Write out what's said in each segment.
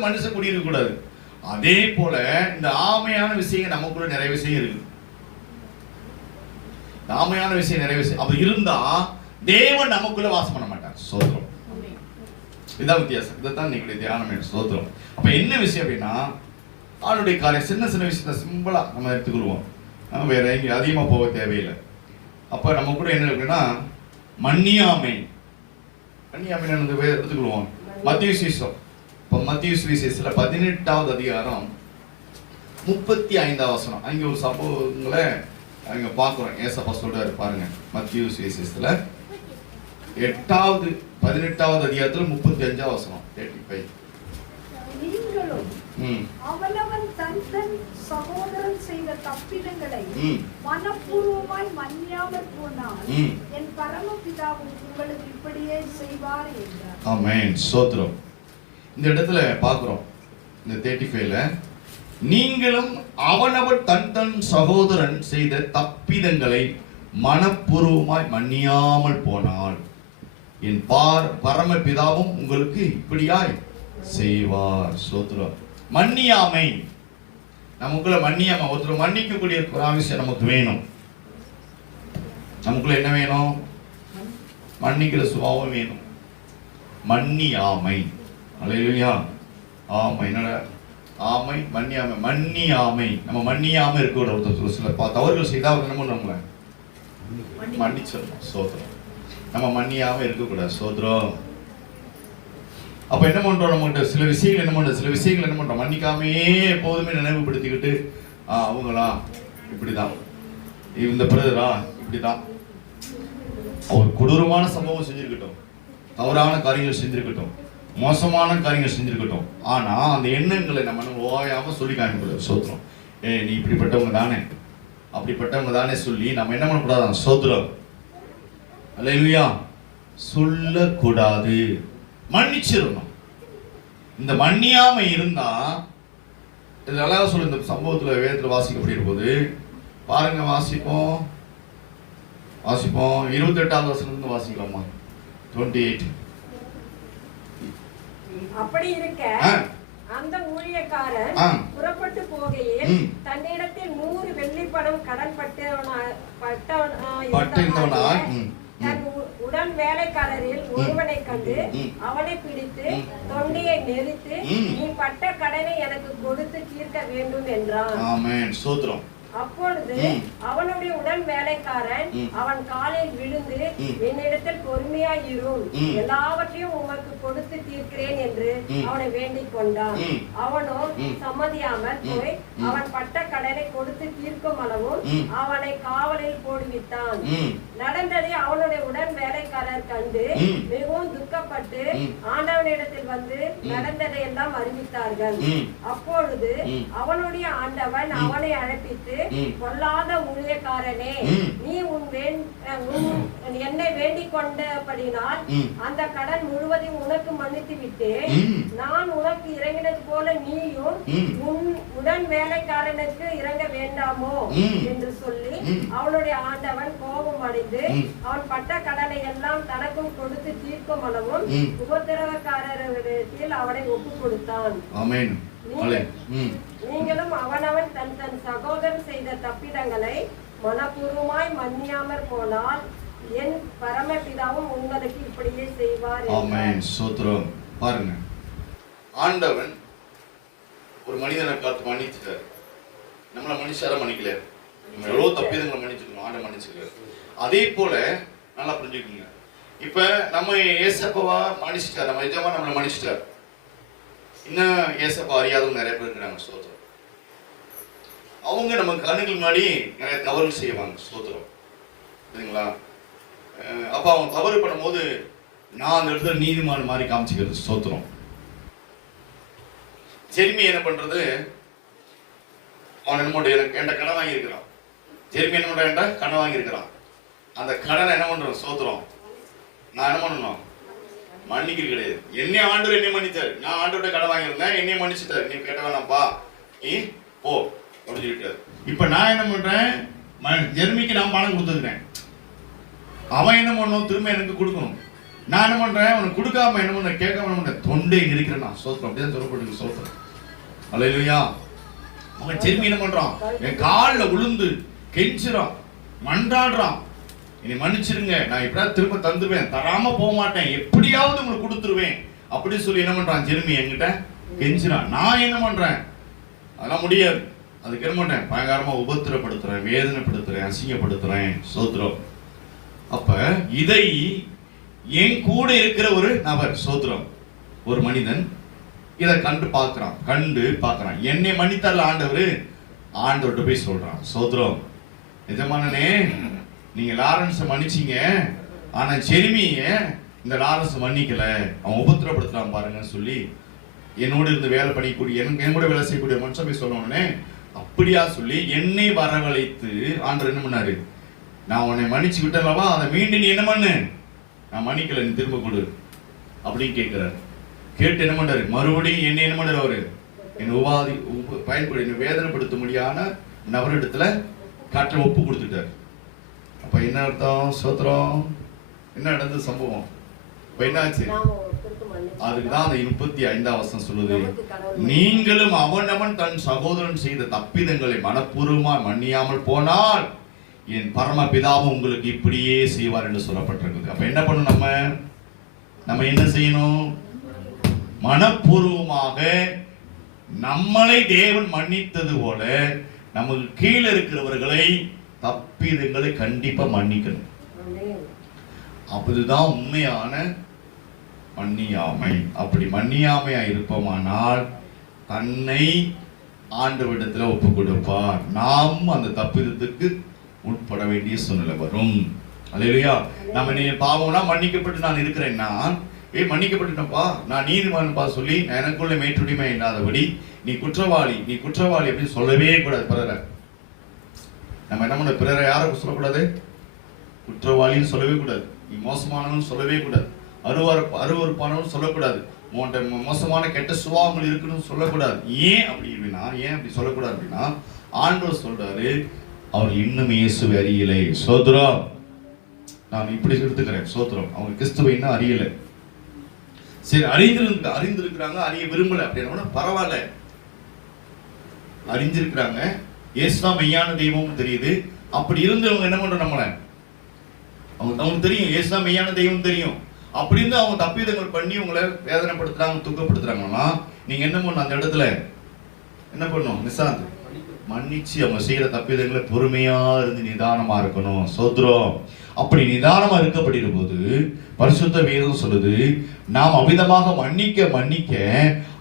மனுஷன் குடியிருக்க கூடாது. அதே போல இந்த ஆமையான விஷயங்கள் நமக்குள்ள நிறைய விஷயம் இருக்கு. ஆமையான விஷயம் நிறைய விஷயம். அப்படி இருந்தா தேவன் நமக்குள்ள வாசம் பண்ண மாட்டார். சோதரம் இதான் வித்தியாசம். இதைத்தான் இன்னைக்கு தியானம் சோதரம் அப்ப என்ன விஷயம் அப்படின்னா ஆளுடைய காலை சின்ன சின்ன விஷயத்த சிம்பிளா நம்ம எடுத்துக்கொள்வோம். நம்ம வேற எங்கேயும் அதிகமா போக தேவையில்லை. அப்ப நம்ம கூட என்ன இருக்குன்னா மன்னியாமை. மன்னியாமை எடுத்துக்கொள்வோம். மத்திய விசேஷம். இப்போ மத்திய சுவிசேஷத்துல பதினெட்டாவது அதிகாரம் முப்பத்தி ஐந்தாவது வசனம். அங்க ஒரு சம்பவங்களை அங்க பார்க்குறோம். ஏசப்பா சொல்றாரு பாருங்க. மத்திய சுவிசேஷத்துல எட்டாவது பதினெட்டாவது அதிகாரத்துல முப்பத்தி அஞ்சாவது வசனம். தேர்ட்டி ஃபைவ் அவனவன் தன் தன் சகோதரன் செய்த தப்பிதங்களை ம். மனப்பூர்வமாய் மன்னியாமற் போனால். என் பரமபிதாவும் உங்களுக்கு இப்படியே செய்வார் என்றார். ஆமென். ஸ்தோத்திரம் இந்த இடத்துல பார்க்குறோம் இந்த தேர்ட்டி ஃபைவ்ல நீங்களும் அவனவர் தன் தன் சகோதரன் செய்த தப்பிதங்களை மனப்பூர்வமாய் மன்னியாமல் போனால் என் பார் பரமபிதாவும் உங்களுக்கு இப்படியாய் செய்வார். ஸ்தோத்திரம் மன்னியாமை. நமக்குள்ள மன்னியாம ஒருத்தர் மன்னிக்கக்கூடிய ஒரு நமக்கு வேணும். நமக்குள்ள என்ன வேணும்? மன்னிக்கிற சுபாவம் வேணும். மன்னியாமை. அலையிலையா? ஆமை என்னடா? ஆமை மண்ணி ஆமை மண்ணி ஆமை நம்ம மன்னியாம இருக்க ஒருத்தர் சில பா- தவறுகள் செய்தா அவர் என்ன பண்ணுவாங்களே? மன்னிச்சிடணும் சோதரம் நம்ம மன்னியாம இருக்கக்கூடாது சோதரம் அப்ப என்ன பண்றோம் நம்மகிட்ட? சில விஷயங்கள் என்ன பண்றோம்? சில விஷயங்கள் என்ன பண்றோம்? மன்னிக்காமையே எப்போதுமே நினைவுபடுத்திக்கிட்டு ஆ, அவங்களா இப்படிதான். இந்த பிரதரா இப்படிதான். அவர் கொடூரமான சம்பவம் செஞ்சிருக்கட்டும். தவறான காரியங்கள் செஞ்சிருக்கட்டும். மோசமான காரியங்கள் செஞ்சுருக்கட்டும். ஆனால் அந்த எண்ணங்களை நம்ம ஓயாமல் சொல்லி காமிக்கூடாது சோத்திரம். ஏ நீ இப்படிப்பட்டவங்க தானே. அப்படிப்பட்டவங்க தானே சொல்லி நம்ம என்ன பண்ணக்கூடாது? சோத்திரம். அல்லையா சொல்லக்கூடாது. மன்னிச்சிடணும். இந்த மன்னியாம இருந்தா இது அழகா சொல்லு இந்த சம்பவத்தில் வேதத்தில் வாசிக்கப்படுகிற போது பாருங்க வாசிப்போம். வாசிப்போம். இருபத்தெட்டாவது வருஷத்துலேருந்து வாசிக்கலாமா? டுவெண்ட்டி எயிட் அப்படி இருக்க அந்த ஊழியக்காரன். புறப்பட்டு போகையில். தன்னிடத்தில் நூறு வெள்ளி பணம் கடன் பட்டவனா- பட்டவனா- பட்டிருந்தவனாய், ம், ம். தன் உடன் வேலைக்காரரில் ஒருவனை கண்டு. அவனை பிடித்து. தொண்டையை நெரித்து. நீ பட்ட கடனை எனக்கு கொடுத்து தீர்க்க வேண்டும் என்றான் ஆமென் ஸ்தோத்திரம் அப்பொழுது. அவனுடைய உடன் வேலைக்காரன். அவன் காலில் விழுந்து. என்னிடத்தில் பொறுமையாய் இரும். எல்லாவற்றையும் உமக்கு கொடுத்து தீர்க்கிறேன் என்று. அவனை வேண்டிக் கொண்டான் ம். அவனோ ம். சம்மதியாமல். போய். அவன் பட்ட கடனை கொடுத்து தீர்க்கும் அளவும். அவனை காவலில் போடுவித்தான் நடந்ததை அவனுடைய உடன் வேலைக்காரர் கண்டு. மிகவும் துக்கப்பட்டு. ஆண்டவனிடத்தில் வந்து நடந்ததை எல்லாம் அறிவித்தார்கள். அப்பொழுது. அவனுடைய ஆண்டவன். அவனை அழைப்பித்து. பொல்லாத ஊழியக்காரனே. நீ உன் என்னை வேண்டிக் கொண்டபடினால். அந்த கடன் முழுவதையும் உனக்கு மன்னித்து விட்டேன். நான் உனக்கு இறங்கினது போல நீயும். உன் உடன் வேலைக்காரனுக்கு இறங்க வேண்டாமோ. என்று சொல்லி. அவனுடைய ஆண்டவன் கோபம் அடைந்து. அவன் பட்ட கடனை எல்லாம் தனக்கும் கொடுத்து தீர்க்கும் அளவும் ம். உபத்திரவக்காரரிடத்தில் அவனை ஒப்பு கொடுத்தான் நீங்களும் அவனவன் தன் தன் சகோதரன் செய்த தப்பிதங்களை மனப்பூர்வமாய் மன்னியாமற் போனால் என் பரமபிதாவும் உங்களுக்கு இப்படியே செய்வார். ஆமென். ஸ்தோத்திரம் பாருங்க. ஆண்டவன் ஒரு மனிதனை பார்த்து மன்னிச்சுட்டார். நம்மள மனுஷார மன்னிக்கல? நம்ம எவ்வளவு தப்பிதங்களை மன்னிச்சிருக்கோம். ஆண்டை மன்னிச்சிருக்காரு. அதே போல நல்லா புரிஞ்சுக்கோங்க இப்ப நம்ம ஏசப்பாவா மன்னிச்சிட்டார். நம்ம எஜமா நம்மளை மன்னிச்சிட்டார். இன்னும் ஏசப்பா அறியாதவங்க நிறைய பேர் இருக்கிறாங்க ஸ்தோத்திரம். அவங்க நம்ம கண்ணுக்கு முன்னாடி நிறைய தவறுகள் செய்வாங்க ஸ்தோத்திரம். சரிங்களா அப்போ அவங்க தவறு பண்ணும்போது நான் அந்த இடத்துல நீதிமான் மாதிரி காமிச்சிக்கிறது ஸ்தோத்திரம். ஜெர்மி என்ன பண்ணுறது அவன் என்ன பண்ற எனக்கு என்கிட்ட கடன் வாங்கியிருக்கிறான். ஜெர்மி என்ன பண்றான்? கடன் வாங்கியிருக்கிறான். அந்த கடனை என்ன பண்ணுறோம் சோத்துறோம் நான் என்ன பண்ணணும்? மன்னிக்கிறது கிடையாது. என்னை ஆண்டவர் என்னை மன்னித்தார் நான் ஆண்டவர்கிட்ட கடன் வாங்கியிருந்தேன். என்னைய மன்னிச்சுட்டார். நீ கேட்ட வேணாம்ப்பா நீ போ. அப்படின்னு சொல்லிட்டார். இப்ப நான் என்ன பண்றேன்? ம- ஜெர்மிக்கு நான் பணம் கொடுத்துருக்கேன் அவன் என்ன பண்ணணும்? திரும்ப எனக்கு கொடுக்கணும். நான் என்ன பண்றேன்? உனக்கு கொடுக்காம என்ன பண்ண கேட்காம என்ன பண்றேன்? தொண்டை இருக்கிறேன் நான் சோத்திரம். அப்படியே சொல்கிறேன் சோத்திரம். இல்லையா அவன் ஜெர்மி என்ன பண்றான்? என் காலில் விழுந்து கெஞ்சுறான் மன்றாடுறான். என்னை மன்னிச்சிருங்க நான் எப்படியாவது திரும்ப தந்துருவேன். தராம போக மாட்டேன். எப்படியாவது உங்களுக்கு கொடுத்துருவேன். அப்படின்னு சொல்லி என்ன பண்றான்? ஜெர்மி என்கிட்ட கெஞ்சுறான். நான் என்ன பண்றேன்? அதெல்லாம் முடியாது. அதுக்கு என்ன பண்றேன்? பயங்கரமா உபத்திரப்படுத்துறேன் வேதனைப்படுத்துறேன் அசிங்கப்படுத்துறேன். சோத்ரம் அப்ப இதை என் கூட இருக்கிற ஒரு நபர் சோத்ரம் ஒரு மனிதன் இதை கண்டு பார்க்குறான். கண்டு பார்க்குறான். என்னை மன்னித்தரல ஆண்டவர்? ஆண்டவர்கிட்ட போய் சொல்றான். சோத்ரம் எஜமானனே நீங்க லாரன்ஸை மன்னிச்சீங்க. ஆனா ஜெரிமிய இந்த லாரன்ஸ் மன்னிக்கல. அவன் உபத்திரப்படுத்துறான் பாருங்கன்னு சொல்லி என்னோட இருந்து வேலை பண்ணிக்கூடிய என் கூட வேலை செய்யக்கூடிய மனுஷன் போய் சொன்ன அப்படியா சொல்லி என்னை வரவழைத்து ஆண்டர் என்ன பண்ணாரு? நான் உன்னை மன்னிச்சு விட்டேன்லவா அதை மீண்டும் நீ என்ன பண்ணு? நான் மன்னிக்கல நீ திரும்ப கொடு அப்படின்னு கேட்கிறாரு. கேட்டு என்ன பண்றாரு மறுபடியும் என்ன என்ன பண்றாரு அவரு? என் உபாதி உப- பயன்படு என்னை வேதனைப்படுத்த முடியாத நபரிடத்துல காற்ற ஒப்பு கொடுத்துட்டாரு. அப்ப என்ன அர்த்தம்? சோத்திரம்? என்ன நடந்தது சம்பவம்? இப்ப என்ன ஆச்சு நாம ஒருத்தருக்கு மன்னிச்சு அதுக்கு தான் அந்த முப்பத்தி ஐந்தாம் வசனம் சொல்லுது. நீங்களும் அவனவன் தன் சகோதரன் செய்த தப்பிதங்களை மனப்பூர்வமா மன்னியாமல் போனால் என் பரம பிதாவும் உங்களுக்கு இப்படியே செய்வார் என்று சொல்லப்பட்டிருக்குது. அப்ப என்ன பண்ணணும் நம்ம? நம்ம என்ன செய்யணும்? மனப்பூர்வமாக நம்மளை தேவன் மன்னித்தது போல நமக்கு கீழே இருக்கிறவர்களை தப்பிதங்களை கண்டிப்பா மன்னிக்கணும். அப்போதுதான் உண்மையான மன்னியாமை. அப்படி மன்னியாமையா இருப்போமானால் தன்னை ஆண்டவரிடத்துல ஒப்பு கொடுப்பார். நாம் அந்த தப்பிதத்துக்கு உட்பட வேண்டிய சூழ்நிலை வரும். அல்லையா நம்ம நீ பாவம்னா மன்னிக்கப்பட்டு நான் இருக்கிறேன் நான் ஏய் மன்னிக்கப்பட்டுட்டப்பா. நான் நீதிமான்ப்பா சொல்லி எனக்குள்ள மேற்றுரிமை இல்லாதபடி நீ குற்றவாளி நீ குற்றவாளி அப்படின்னு சொல்லவே கூடாது பிறரை நம்ம என்ன பண்ண பிறரை யாரும் சொல்லக்கூடாது? குற்றவாளின்னு சொல்லவே கூடாது. நீ மோசமானவன் சொல்லவே கூடாது. அருவறு அருவறுப்பானவன் சொல்லக்கூடாது. உன்கிட்ட மோசமான கெட்ட சுபாவங்கள் இருக்குன்னு சொல்லக்கூடாது. ஏன் அப்படி அப்படின்னா ஏன் அப்படி சொல்லக்கூடாது அப்படின்னா ஆண்டவர் சொல்றாரு அவர் இன்னும் இயேசு அறியலை. சோத்ரம் நான் இப்படி எடுத்துக்கிறேன் சோத்ரம் அவங்க கிறிஸ்துவை இன்னும் அறியலை. சரி அறிந்திருக்க அறிந்திருக்கிறாங்க அறிய விரும்பல அப்படின்னா பரவாயில்ல. அறிஞ்சிருக்கிறாங்க. இயேசுதான் மெய்யான தெய்வமும் தெரியுது. அப்படி இருந்தவங்க என்ன பண்ற நம்மள? அவங்க அவங்களுக்கு தெரியும் இயேசுதான் மெய்யான தெய்வம் தெரியும். அப்படி இருந்து அவங்க தப்பிதங்கள் பண்ணி உங்களை வேதனைப்படுத்துறாங்க துக்கப்படுத்துறாங்கன்னா நீங்க என்ன பண்ணணும் அந்த இடத்துல? என்ன பண்ணணும்? நிசாந்த். மன்னிச்சு அவங்க செய்யற தப்பிதங்களை பொறுமையா இருந்து நிதானமா இருக்கணும். சோத்ரம். அப்படி நிதானமா இருக்கப்படுகிற போது பரிசுத்த வேதம் சொல்லுது நாம் அமிதமாக மன்னிக்க மன்னிக்க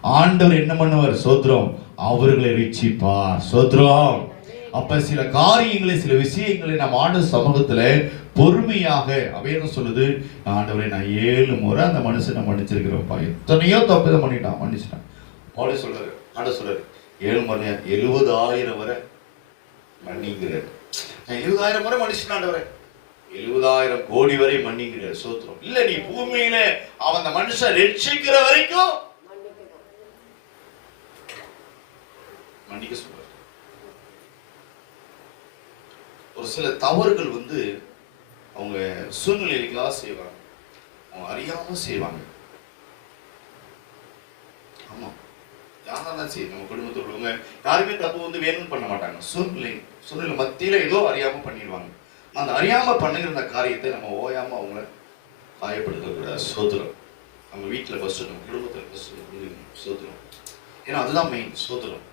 ஆண்டவர் என்ன பண்ணுவார்? சோத்ரம் அவர்களை ரட்சிப்பார். சோத்ரம் அப்ப சில காரியங்களை சில விஷயங்களை நம்ம ஆண்டு சமூகத்துல பொறுமையாக அப்படின்னு சொல்லுது? ஆண்டவரை நான் ஏழு முறை அந்த மனுஷனை மன்னிச்சிருக்கிறேன்ப்பா. எத்தனையோ தப்பு இதை பண்ணிட்டான். மன்னிச்சிட்டான். அவளே சொல்றாரு. ஆண்ட சொல்றாரு. ஏழு முறை எழுபதாயிரம் வரை மன்னிங்கிறார் எழுபதாயிரம் முறை மன்னிச்சுட்டான் ஆண்டவரை. எழுபதாயிரம் கோடி வரை மன்னிங்கிறார் சோத்திரம். இல்ல நீ பூமியில அவன் அந்த மனுஷன் ரட்சிக்கிற வரைக்கும் மன்னிக்க சொல்றாரு ஒரு சில தவறுகள் வந்து அவங்க சூழ்நிலைகளாக செய்வாங்க. அவங்க அறியாம செய்வாங்க. ஆமா. யாரெல்லாம் சரி நம்ம குடும்பத்தில் உள்ளவங்க யாருமே தப்பு வந்து வேணும்னு பண்ண மாட்டாங்க. சூழ்நிலை சூழ்நிலை மத்தியில ஏதோ அறியாம பண்ணிடுவாங்க. அந்த அறியாம பண்ணுங்கிற அந்த காரியத்தை நம்ம ஓயாம அவங்கள காயப்படுத்தக்கூடாது சோதரம் நம்ம வீட்டில் ஃபஸ்ட்டு நம்ம குடும்பத்தில் ஃபஸ்ட்டு சோதரம் ஏன்னா அதுதான் மெயின் சோதரம்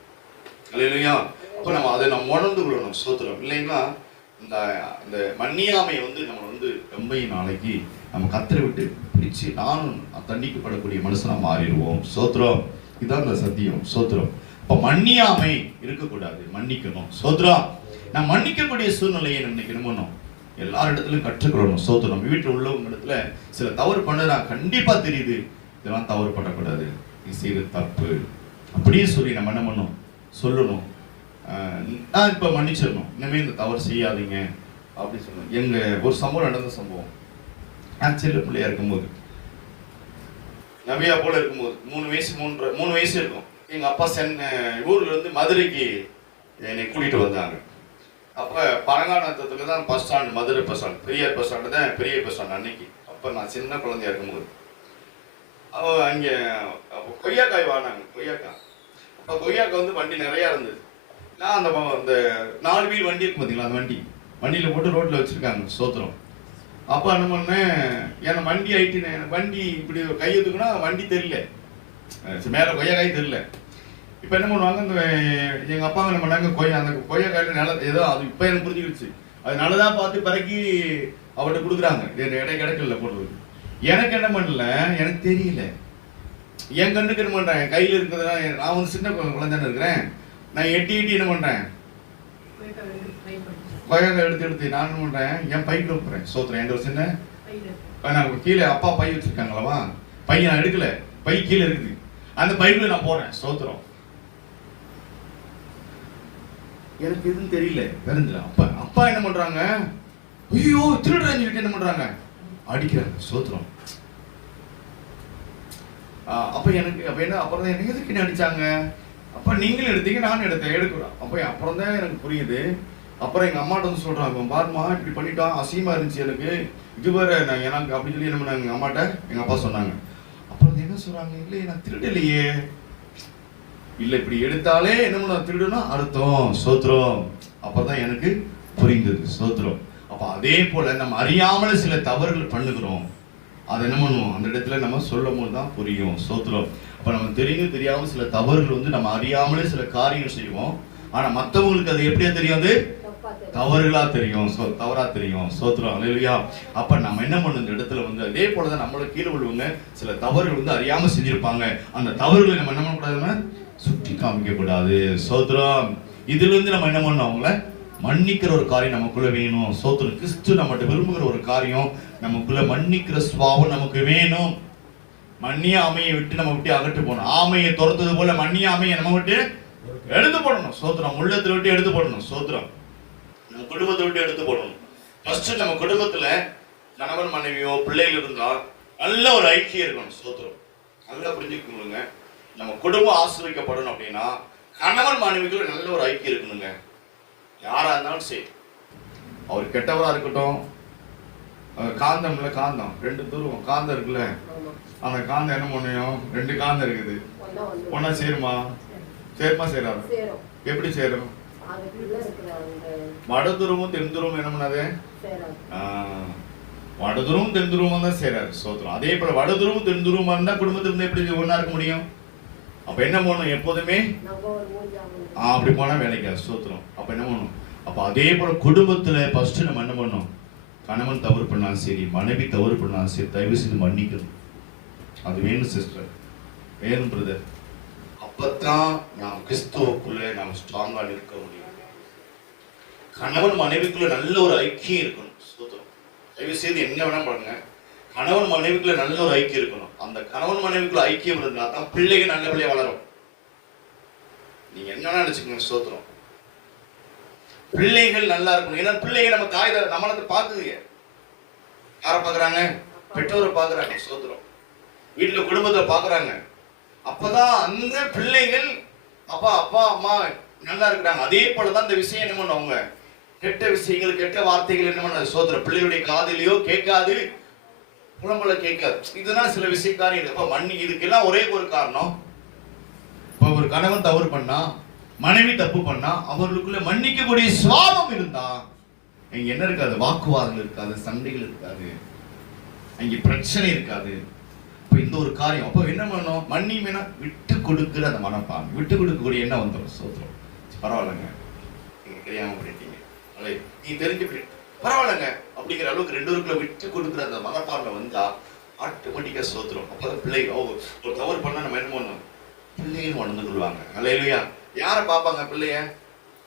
இல்லையா அப்போ நம்ம அதை நம்ம உணர்ந்து கொள்ளணும் சோத்திரம் இல்லைன்னா இந்த இந்த மன்னியாமை வந்து நம்ம வந்து ரொம்ப நாளைக்கு நம்ம கத்திர விட்டு பிடிச்சு நானும் தண்டிக்கப்படக்கூடிய மனுஷனா மாறிடுவோம். சோத்திரம் இதுதான் இந்த சத்தியம். சோத்திரம் இப்போ மன்னியாமை இருக்கக்கூடாது. மன்னிக்கணும். சோத்ரம் நான் மன்னிக்கக்கூடிய சூழ்நிலையை இன்னைக்கு என்ன பண்ணணும் எல்லாரிடத்துலயும் கற்றுக்கொள்ளணும். சோத்திரம் வீட்டில் உள்ளவங்க இடத்துல சில தவறு பண்ணுறான் கண்டிப்பா தெரியுது. இதெல்லாம் தவறு பண்ணக்கூடாது. நீ செய்யறது தப்பு. அப்படியே சொல்லி நம்ம என்ன பண்ணணும்? சொல்லணும். நான் இப்போ மன்னிச்சிடணும். இனிமேல் இந்த தவறு செய்யாதீங்க. அப்படி சொல்லணும். எங்கள் ஒரு சம்பவம் நடந்த சம்பவம். நான் சின்ன பிள்ளையா இருக்கும்போது. நவியா போல இருக்கும்போது. மூணு வயசு மூன்று மூணு வயசு இருக்கும். எங்கள் அப்பா சென்னை ஊர்லேருந்து மதுரைக்கு என்னை கூட்டிகிட்டு வந்தாங்க. அப்போ பரங்காநத்தத்துல தான் bus stand Madurai bus stand Periyar bus stand தான் பெரிய பஸ் ஸ்டாண்ட் அன்னைக்கு. அப்போ நான் சின்ன குழந்தையா இருக்கும்போது. அவ அங்கே அப்போ கொய்யாக்காய் வாங்கினாங்க. கொய்யாக்காய். இப்போ கொய்யாவுக்கு வந்து வண்டி நிறைய இருந்தது. நான் அந்த அந்த நாலு வீல் வண்டி இருக்கு பார்த்தீங்களா அந்த வண்டி? வண்டியில் போட்டு ரோட்டில் வச்சிருக்காங்க சோத்திரம். அப்போ என்ன பண்ணேன் ஏன்னா வண்டி ஆயிட்டு எனக்கு வண்டி இப்படி கையை வண்டி தெரியல. மேலே கொய்யா காய் தெரியல. இப்போ என்ன பண்ணுவாங்க இந்த எங்கள் அப்பா என்ன பண்ணாங்க கொய்யா அந்த கொய்யா காயில் நில ஏதோ அது இப்போ எனக்கு புரிஞ்சுக்கிடுச்சு. அது நல்லதாக பார்த்து பிறக்கி அவர்கிட்ட கொடுக்குறாங்க. இது இடை கிடைக்கல போடுறது எனக்கு என்ன பண்ணல எனக்கு தெரியல. என் கண்ணுக்கு என்ன பண்றேன்? என் கையில இருக்கிறதா நான் வந்து சின்ன குழந்தை குழந்தைன்னு இருக்கிறேன். நான் எட்டி எட்டி என்ன பண்றேன்? கொய்யாக்காய் எடுத்து எடுத்து நான் என்ன பண்றேன்? என் பைக்குள்ள போறேன் சோத்துறேன் எங்க ஒரு சின்ன நான் கீழே அப்பா பை வச்சிருக்காங்களவா? பை நான் எடுக்கல. பை கீழே இருக்குது. அந்த பைக்குள்ள நான் போறேன். சோத்துறோம் எனக்கு எதுவும் தெரியல. தெரிஞ்சல அப்பா அப்பா என்ன பண்றாங்க? ஐயோ திருடுறேன்னு சொல்லிட்டு என்ன பண்றாங்க? அடிக்கிறாங்க. சோத்துறோம் அப்போ எனக்கு அப்போ என்ன அப்புறம் தான் எனக்கு எதுக்கு என்ன அப்போ நீங்களும் எடுத்தீங்க நானும் எடுத்தேன். எடுக்கிறோம் அப்போ அப்புறம் தான் எனக்கு புரியுது. அப்புறம் எங்கள் அம்மாட்ட வந்து சொல்றாங்க பாருமா இப்படி பண்ணிட்டான் அசியமாக இருந்துச்சு எனக்கு. இதுவரை நான் எனக்கு அப்படின்னு சொல்லி என்ன பண்ணாங்க எங்கள் அம்மாட்ட எங்கள் அப்பா சொன்னாங்க. அப்புறம் என்ன சொல்கிறாங்க இல்லை நான் திருடலையே. இல்லை இப்படி எடுத்தாலே என்ன பண்ண திருடுனா அர்த்தம் சோத்திரம். அப்பதான் எனக்கு புரிந்தது சோத்திரம். அப்போ அதே போல் நம்ம அறியாமல் சில தவறுகள் பண்ணுகிறோம். அதை என்ன பண்ணுவோம்? அந்த இடத்துல நம்ம சொல்லும் போது தான் புரியும் சோத்திரம். அப்ப நம்ம தெரியும் தெரியாம சில தவறுகள் வந்து நம்ம அறியாமலே சில காரியம் செய்வோம். ஆனா மத்தவங்களுக்கு அது எப்படியா தெரியும் அது? தப்பா தெரியும். தவறுகளா தெரியும் சோ தவறா தெரியும். சோத்திரம் அல்லையா அப்ப நம்ம என்ன பண்ணணும் இந்த இடத்துல வந்து அதே போலதான் நம்மள கீழே விழுவங்க. சில தவறுகள் வந்து அறியாம செஞ்சிருப்பாங்க. அந்த தவறுகளை நம்ம என்ன பண்ணக்கூடாதுன்னா சுட்டி காமிக்க கூடாது சோத்திரம். இதுல இருந்து நம்ம என்ன பண்ணணும் அவங்கள? மன்னிக்கிற ஒரு காரியம் நமக்குள்ள வேணும். சோத்திரம் கிறிஸ்து நம்மகிட்ட விரும்புகிற ஒரு காரியம் நமக்குள்ள மன்னிக்கிற சுவாவம் நமக்கு வேணும். மன்னிய ஆமையை விட்டு நம்ம விட்டு அகட்டு போகணும். ஆமையை துரத்தது போல மன்னிய ஆமையை நம்ம விட்டு எடுத்து போடணும். சோத்திரம் உள்ளத்தில் விட்டு எடுத்து போடணும். சோத்திரம் நம்ம குடும்பத்தை விட்டு எடுத்து போடணும். ஃபர்ஸ்ட் நம்ம குடும்பத்துல கணவன் மனைவியோ பிள்ளைகள் இருந்தா நல்ல ஒரு ஐக்கியம் இருக்கணும் சோத்திரம் நல்லா புரிஞ்சுக்கணுங்க. நம்ம குடும்பம் ஆசிரியக்கப்படணும் அப்படின்னா கணவன் மனைவிக்குள்ள நல்ல ஒரு ஐக்கியம் இருக்கணுங்க. யாரா இருந்தாலும் சரி. அவர் கெட்டவரா இருக்கட்டும். காந்தம்ல காந்தம் ரெண்டு துருவம். காந்தம் இருக்குல்ல. அந்த காந்தம் என்ன பண்ணும்? ரெண்டு காந்தம் இருக்குது. ஒன்னா சேருமா? சேருமா சேராது? எப்படி சேரும்? வடதுருவம் தென்துருவம் என்ன பண்ணாது? வடதுருவம் தென்துருவம் தான் சேராது. சோத்திரம். அதே போல வடதுருவம் தென்துருவமா இருந்தா குடும்பத்துல இருந்து எப்படி ஒண்ணா இருக்க முடியும்? அப்ப என்ன பண்ணணும் எப்போதுமே? அப்படி போனா வேலைக்கு சூத்திரம். அப்ப என்ன பண்ணணும் அப்ப அதே போல குடும்பத்துல ஃபர்ஸ்ட் நம்ம என்ன பண்ணணும்? கணவன் தவறு பண்ணாலும் சரி மனைவி தவறு பண்ணாலும் சரி தயவு செய்து மன்னிக்கணும். அது வேணும் சிஸ்டர் வேணும் பிரதர் அப்பத்தான் நாம் கிறிஸ்துவுக்குள்ளே நாம் ஸ்ட்ராங்கா நிற்க முடியும். கணவன் மனைவிக்குள்ள நல்ல ஒரு ஐக்கியம் இருக்கணும். சூத்திரம். தயவு செய்து என்ன வேணா பண்ணுங்க. கணவன் மனைவிக்குள்ள நல்ல ஒரு ஐக்கியம் இருக்கணும். அந்த கணவன் மனைவிக்குள்ள ஐக்கியம் இருந்தா தான் பிள்ளைங்க நல்ல பிள்ளைய வளரும். நீங்க என்ன நினைச்சுக்கோங்க சோத்திரம். பிள்ளைகள் நல்லா இருக்கணும். ஏன்னா பிள்ளைங்க நம்ம தாய் த- நம்மள யாரை பார்க்குறாங்க? பெற்றோரை பார்க்குறாங்க சோத்திரம். வீட்டில் குடும்பத்தை பார்க்குறாங்க. அப்போதான் அந்த பிள்ளைகள் அப்பா அப்பா அம்மா நல்லா இருக்கிறாங்க. அதே போல தான் இந்த விஷயம் என்ன பண்ணுவாங்க? கெட்ட விஷயங்கள் கெட்ட வார்த்தைகள் என்ன பண்ணாது சோதர பிள்ளைகளுடைய காதிலையோ கேட்காது. புலம்பல கேட்காது இதுதான் சில விஷயக்காரி இப்ப மண்ணி இதுக்கெல்லாம் ஒரே ஒரு காரணம். இப்ப ஒரு கணவன் தவறு பண்ணா மனைவி தப்பு பண்ணா அவர்களுக்குள்ள மன்னிக்கக்கூடிய சுவாபம் இருந்தா அங்க என்ன இருக்காது? வாக்குவாதங்கள் இருக்காது சண்டைகள் இருக்காது. அங்கே பிரச்சனை இருக்காது. இப்ப இந்த ஒரு காரியம். அப்ப என்ன பண்ணணும்? மன்னிமைனா விட்டு கொடுக்குற அந்த மனப்பான்மை. விட்டு கொடுக்கக்கூடிய என்ன வந்துடும் சோத்திரம். பரவாயில்லைங்க. நீங்க தெரியாம பண்ணிட்டீங்க. நீ தெரிஞ்சு பண்ணி- பரவாயில்லைங்க. அப்படிங்கிற அளவுக்கு ரெண்டு பேருக்குள்ள விட்டு கொடுக்குற அந்த மனப்பான்மை வந்தா ஆட்டோமேட்டிக்கா சோத்துரும். அப்பதான் பிள்ளைங்க ஓ ஒரு தவறு பண்ணா நம்ம என்ன பண்ணணும் பிள்ளைன்னு உணர்ந்து கொள்வாங்க. இல்லையா யாரை பார்ப்பாங்க பிள்ளைய?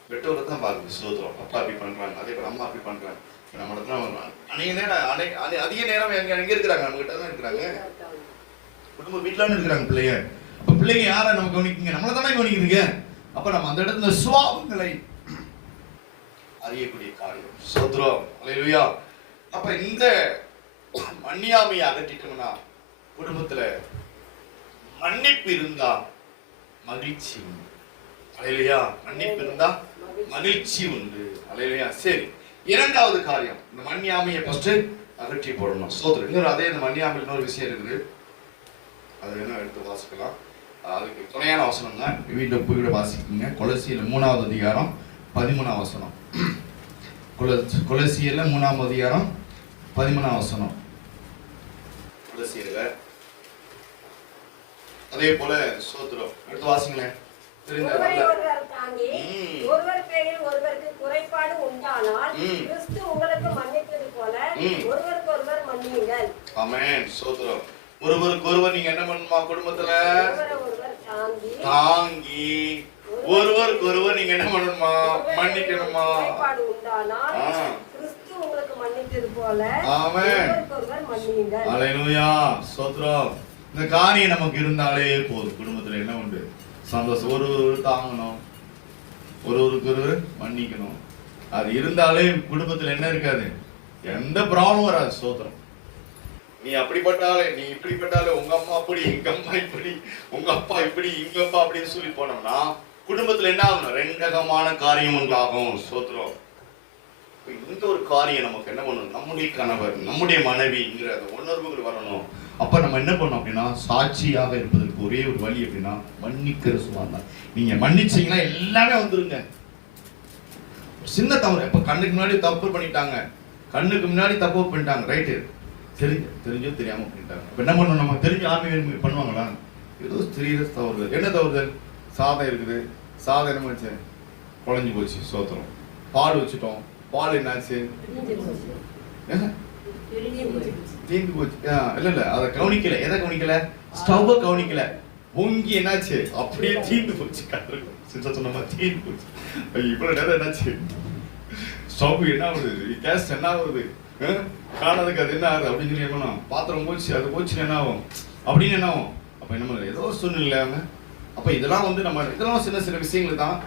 பெற்றோரை தான் பார்க்குது சோத்துரும். அப்பா அப்படி பண்றாங்க அதே போல அம்மா அப்படி பண்றாங்க. நம்ம இடத்துல வருவாங்க. அநேக நேரம் அனை அதிக நேரம் எங்க எங்க இருக்கிறாங்க. நம்ம கிட்ட தான் இருக்கிறாங்க. குடும்ப வீட்டுல இருக்கிறாங்க பிள்ளைய. அப்ப பிள்ளைங்க யாரை நம்ம கவனிக்குங்க? நம்மள தானே கவனிக்கிறீங்க அப்ப நம்ம அந்த இடத்துல சுவாபங்களை அறியக்கூடிய காரியம். சோத்ரம். அலையிலுயா அப்ப இந்த மன்னியாமையை அகற்றிட்டோம்னா குடும்பத்துல மன்னிப்பு இருந்தா மகிழ்ச்சி உண்டு. அலையிலையா மன்னிப்பு இருந்தா மகிழ்ச்சி உண்டு. அலையிலையா சரி. இரண்டாவது காரியம். இந்த மன்னியாமையை ஃபர்ஸ்ட் அகற்றி போடணும். ஸ்தோத்திரம் இன்னொரு அதே இந்த மன்னியாமையில் இன்னொரு விஷயம் இருக்குது. அது வேணும் எடுத்து வாசிக்கலாம். அதுக்கு துணையான வசனம் தான் வீட்டில் போய் கூட வாசிக்குங்க. கொலசியில் மூணாவது அதிகாரம் பதிமூணாம் வசனம். கொல கொலசியில் மூணாவது அதிகாரம் பதிமூணாம் வசனம். கொலசியில் அதே போல ஸ்தோத்திரம் எடுத்து வாசிங்களேன் ஒருவரை பேரில் ஒருவருக்கு குறைபாடு உண்டானால் ம். கிறிஸ்து உங்களுக்கு மன்னித்தது போல ம். ஒருவருக்கு ஒருவர் மன்னியுங்கள். ஆமென். ஸ்தோத்திரம் ஒருவருக்கு ஒருவர் நீங்க என்ன பண்ணுமா குடும்பத்துல? தாங்கி. ஒருவருக்கு ஒருவர் நீங்க என்ன பண்ணணுமா? மன்னிக்கணுமா? இந்த காரியம் நமக்கு இருந்தாலே போதும். குடும்பத்துல என்ன உண்டு? சந்தோஷம். ஒரு ஒரு தாங்கணும். ஒருவருக்கு ஒருவர் மன்னிக்கணும். அது இருந்தாலே குடும்பத்துல என்ன இருக்காது? எந்த ப்ராப்ளம் வராது. ஸ்தோத்திரம். நீ அப்படிப்பட்டாலே நீ இப்படிப்பட்டாலே உங்க அம்மா அப்படி எங்க அம்மா இப்படி உங்க அப்பா இப்படி எங்க அப்பா அப்படின்னு சொல்லி போனோம்னா குடும்பத்துல என்ன ஆகணும் ரெண்டகமான காரியம் உண்டாகும். ஸ்தோத்திரம் இந்த ஒரு காரியம் நமக்கு என்ன பண்ணணும் நம்முடைய கணவர் நம்முடைய மனைவிங்கிற அந்த உணர்வுகள் வரணும். அப்ப நம்ம என்ன பண்ணோம் அப்படின்னா சாட்சியாக இருப்பதற்கு ஒரே ஒரு வழி அப்படின்னா மன்னிக்கிற சுமார் தான் நீங்க மன்னிச்சீங்கன்னா எல்லாமே வந்துருங்க. சின்ன தவறு. இப்ப கண்ணுக்கு முன்னாடி தப்பு பண்ணிட்டாங்க. கண்ணுக்கு முன்னாடி தப்பு பண்ணிட்டாங்க. ரைட்டு தெரிஞ்சு தெரிஞ்சோ தெரியாம பண்ணிட்டாங்க. இப்ப என்ன பண்ணணும் நம்ம? தெரிஞ்சு ஆர்மி பண்ணுவாங்களா? ஏதோ தெரியுற தவறுதல் என்ன தவறுதல் சாதம் இருக்குது. சாதம் என்ன பண்ணுச்சு? குழஞ்சு போச்சு சோத்திரம் பால் வச்சுட்டோம். பால் என்னாச்சு? தீர்ந்து போச்சு. ஆ, இல்ல இல்ல. அதை கவனிக்கல. எதை கவனிக்கல? ஸ்டவ்வை கவனிக்கல. பொங்கி என்னாச்சு? அப்படியே தீர்ந்து போச்சு. சின்ன சொன்ன மாதிரி தீர்ந்து போச்சு. இவ்வளவு நேரம் என்னாச்சு? ஸ்டவ் என்ன ஆகுது? கேஸ் என்ன ஆகுது? ஆ? காணதுக்கு அது என்ன ஆகுது? அப்படின்னு சொல்லி என்ன? பாத்திரம் போச்சு அது போச்சு என்ன ஆகும்? அப்படின்னு என்ன ஆகும்? அப்ப என்ன பண்ணுறது ஏதோ சூழ்நிலையாம அப்ப இதெல்லாம் வந்து நம்ம இதெல்லாம் சின்ன சின்ன விஷயங்கள் தான்.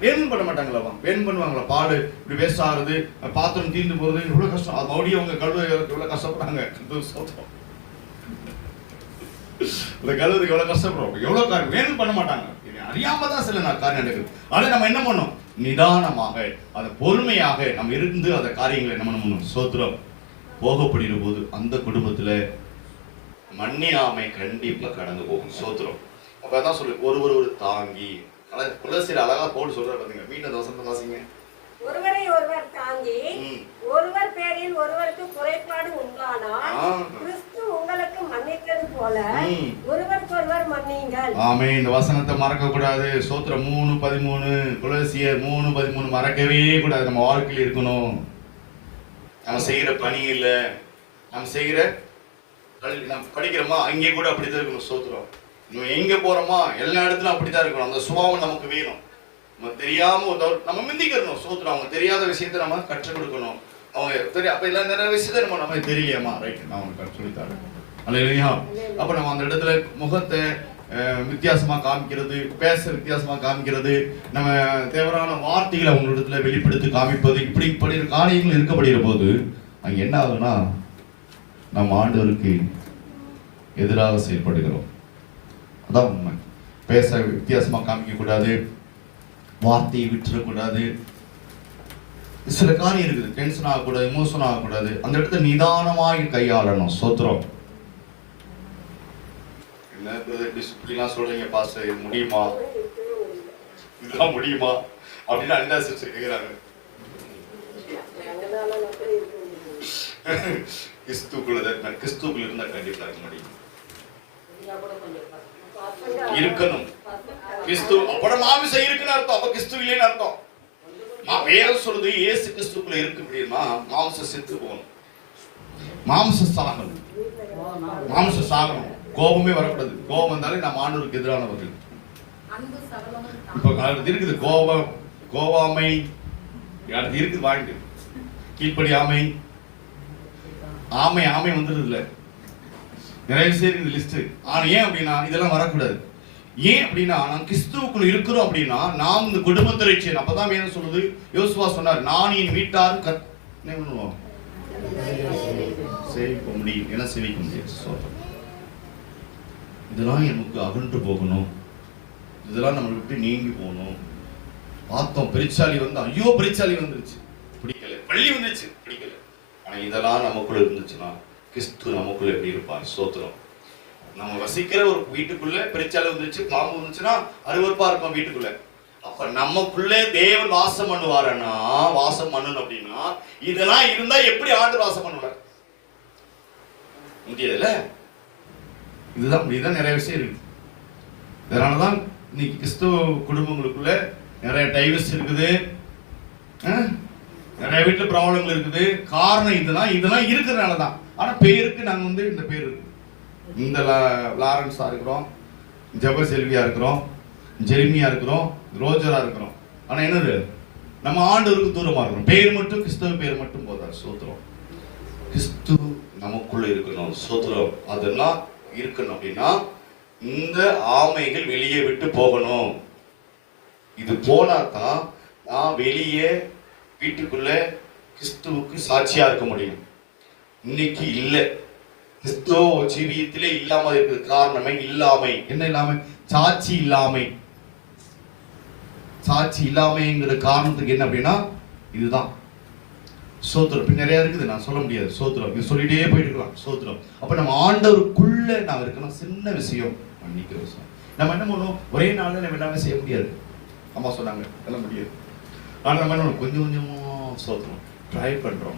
வேணும் பண்ண மாட்டாங்களா வேணும் பண்ணுவாங்களா? பாடு இப்படி வேஸ்ட் ஆகுது பாத்திரம் தீர்ந்து போகுது இவ்வளவு கஷ்டம். அது மறுபடியும் அவங்க கழுவ இவ்வளவு கஷ்டப்படுறாங்க. இந்த கழுவுறதுக்கு எவ்வளவு கஷ்டப்படுறோம்? எவ்வளவு காரியம் வேணும் பண்ண மாட்டாங்க. அறியாம தான் சில நா- காரியம் நடக்குது. அதை நம்ம என்ன பண்ணோம் நிதானமாக அதை பொறுமையாக நம்ம இருந்து அந்த காரியங்களை என்ன பண்ணணும்? சோத்திரம். போகப்படுகிற போது அந்த குடும்பத்துல மன்னியாமை கண்டிப்பா கடந்து போகும். சோத்திரம். அப்ப அதான் சொல்லு ஒருவர் ஒரு தாங்கி. ஆனா குலசில அழகா போட்டு சொல்றாரு பாத்தீங்க மீண்டும் வசனத்தை வாசிங்க ஒருவரை ஒருவர் தாங்கி. ஒருவர் பேரில் ஒருவருக்கு குறைபாடு உண்டானால். கிறிஸ்து உங்களுக்கு மன்னித்தது போல. ஒருவருக்கொருவர் மன்னியுங்கள். ஆமே இந்த வசனத்தை மறக்க கூடாது சோத்திரம் மூணு பதிமூணு குலசியர் மூணு பதிமூணு மறக்கவே கூடாது. நம்ம வாழ்க்கையில் இருக்கணும். நம்ம செய்யற பணி இல்ல. நம்ம கல்வி நம்ம படிக்கிறோமா? அங்கே கூட அப்படித்தான் இருக்கணும் சோத்திரம். எங்க போறோமா எல்லா இடத்துலயும் அப்படித்தான் இருக்கணும். அந்த சுபாவம் நமக்கு வேணும். நம்ம தெரியாம ஒரு நம்ம மிந்திக்கிறணும். சோத்துறோம் அவங்க தெரியாத விஷயத்தை நம்ம கற்றுக் கொடுக்கணும். அவங்க தெரியும் அப்ப எல்லா நிறைய விஷயத்தை நம்ம நம்ம தெரியுமா ரைட் நான் உங்களுக்கு சொல்லித்தரேன் அல்லையா? அப்ப நம்ம அந்த இடத்துல முகத்தை வித்தியாசமா காமிக்கிறது பேச வித்தியாசமா காமிக்கிறது நம்ம தேவையான வார்த்தைகளை அவங்களிடத்துல வெளிப்படுத்தி காமிப்பது இப்படி இப்படி காரியங்கள் இருக்கப்படுகிற போது அங்க என்ன ஆகுதுன்னா நம்ம ஆண்டவருக்கு எதிராக செயல்படுகிறோம். அதான் உண்மை. பேச வித்தியாசமாக காமிக்கக்கூடாது வார்த்தையை விட்டுறக்கூடாது சில காரியம் இருக்குது. டென்ஷன் ஆகக்கூடாது எமோஷன் ஆகக்கூடாது அந்த இடத்துல நிதானமாக கையாளணும். சோத்திரம். என்ன இப்படிலாம் சொல்றீங்க பாஸ்டர் இது முடியுமா? இதெல்லாம் முடியுமா? அப்படின்னு அனிதா சிஸ்டர் கேட்குறாங்க கிறிஸ்துக்குள்ள கிறிஸ்துக்குள்ள இருந்தா கண்டிப்பா இருக்க முடியும். இருக்கணும். கிறிஸ்து அப்பட மாமிசம் இருக்குன்னு அர்த்தம். அப்ப கிறிஸ்து இல்லைன்னு அர்த்தம். மா- வேதம் சொல்லுது இயேசு கிறிஸ்துக்குள்ள இருக்கு அப்படின்னா மாம்சம் செத்து போகணும். மாம்சம் சாகணும். மாம்சம் சாகணும். கோபமே வரக்கூடாது. கோபம் வந்தாலே நம்ம ஆண்டோருக்கு எதிரானவர்கள். அன்பு இப்போ அடுத்து இருக்குது. கோபம் கோபாமை. அடுத்து இருக்குது வாங்கிட்டு கீழ்ப்படி ஆமை ஆமை ஆமை வந்துடுது இல்லை நிறைய பேர் இந்த லிஸ்ட் ஆனால் ஏன் அப்படின்னா இதெல்லாம் வரக்கூடாது. ஏன் அப்படின்னா நான் கிறிஸ்துவுக்குள் இருக்கிறோம் அப்படின்னா நாம் இந்த குடும்பத்தை செய்யணும் அப்பதான் என்ன சொல்லுது யோசுவா சொன்னார் நான் என் வீட்டார் கத் என்ன பண்ணுவோம்? சேவிக்க முடியும் என்ன சேவிக்க முடியும்? இதெல்லாம் எனக்கு அகன்று போகணும். இதெல்லாம் நம்மளை விட்டு நீங்கி போகணும். பார்த்தோம் பெரிச்சாலி வந்து ஐயோ பெரிச்சாலி வந்துருச்சு. பிடிக்கல. பள்ளி வந்துருச்சு பிடிக்கல. ஆனால் இதெல்லாம் நமக்குள்ள இருந்துச்சுன்னா கிறிஸ்து நமக்குள்ள எப்படி இருப்பார் சோத்திரம் நம்ம வசிக்கிற ஒரு வீட்டுக்குள்ள பெருச்சாலை வந்துருச்சு பாம்பு வந்துச்சுன்னா அருவறுப்பா இருக்கும் வீட்டுக்குள்ள. அப்ப நமக்குள்ளே தேவன் வாசம் பண்ணுவாருன்னா வாசம் பண்ணணும் அப்படின்னா இதெல்லாம் இருந்தா எப்படி ஆண்டு வாசம் பண்ணுவார்? முடியாதுல்ல இதுதான் இதுதான் நிறைய விஷயம் இருக்கு இதனாலதான் இன்னைக்கு கிறிஸ்துவ குடும்பங்களுக்குள்ள நிறைய டைவர்ஸ் இருக்குது. நிறைய வீட்டுல ப்ராப்ளங்கள் இருக்குது. காரணம் இதெல்லாம் இதெல்லாம் இருக்கிறதுனால தான் ஆனால் பேருக்கு நாங்கள் வந்து இந்த பேர் இந்த லா- இருக்கிறோம் ஜபசெல்வியாக இருக்கிறோம் ஜெரிமியா இருக்கிறோம் ரோஜராக இருக்கிறோம். ஆனால் என்னது? நம்ம ஆண்டவருக்கு தூரமாக இருக்கிறோம். பேர் மட்டும் கிறிஸ்தவ பேர் மட்டும் போதாது சோத்திரம். கிறிஸ்து நமக்குள்ளே இருக்கணும் சோத்திரம். அதெல்லாம் இருக்கணும் அப்படின்னா இந்த ஆமைகள் வெளியே விட்டு போகணும். இது போனாதான் நான் வெளியே வீட்டுக்குள்ளே கிறிஸ்துவுக்கு சாட்சியாக இருக்க முடியும். இன்னைக்கு இல்லை. கிறிஸ்துவ ஜீவியத்திலே இல்லாம இருக்கிறது காரணமே இல்லாமை. என்ன இல்லாமை? சாட்சி இல்லாமை. சாட்சி இல்லாமைங்கிற காரணத்துக்கு என்ன அப்படின்னா இதுதான். சோத்திரம். இப்ப நிறைய இருக்குது நான் சொல்ல முடியாது. சோத்திரம். இது சொல்லிட்டே போயிட்டு இருக்கலாம் சோத்திரம். அப்ப நம்ம ஆண்டவருக்குள்ள நான் இருக்கணும். சின்ன விஷயம். மன்னிக்கிற விஷயம். நம்ம என்ன பண்ணுவோம்? ஒரே நாள்ல நம்ம எல்லாமே செய்ய முடியாது. அம்மா சொன்னாங்க எல்லாம் முடியாது. ஆனா நம்ம என்ன பண்ணுவோம்? கொஞ்சம் கொஞ்சமாக சோத்திரம். ட்ரை பண்றோம்.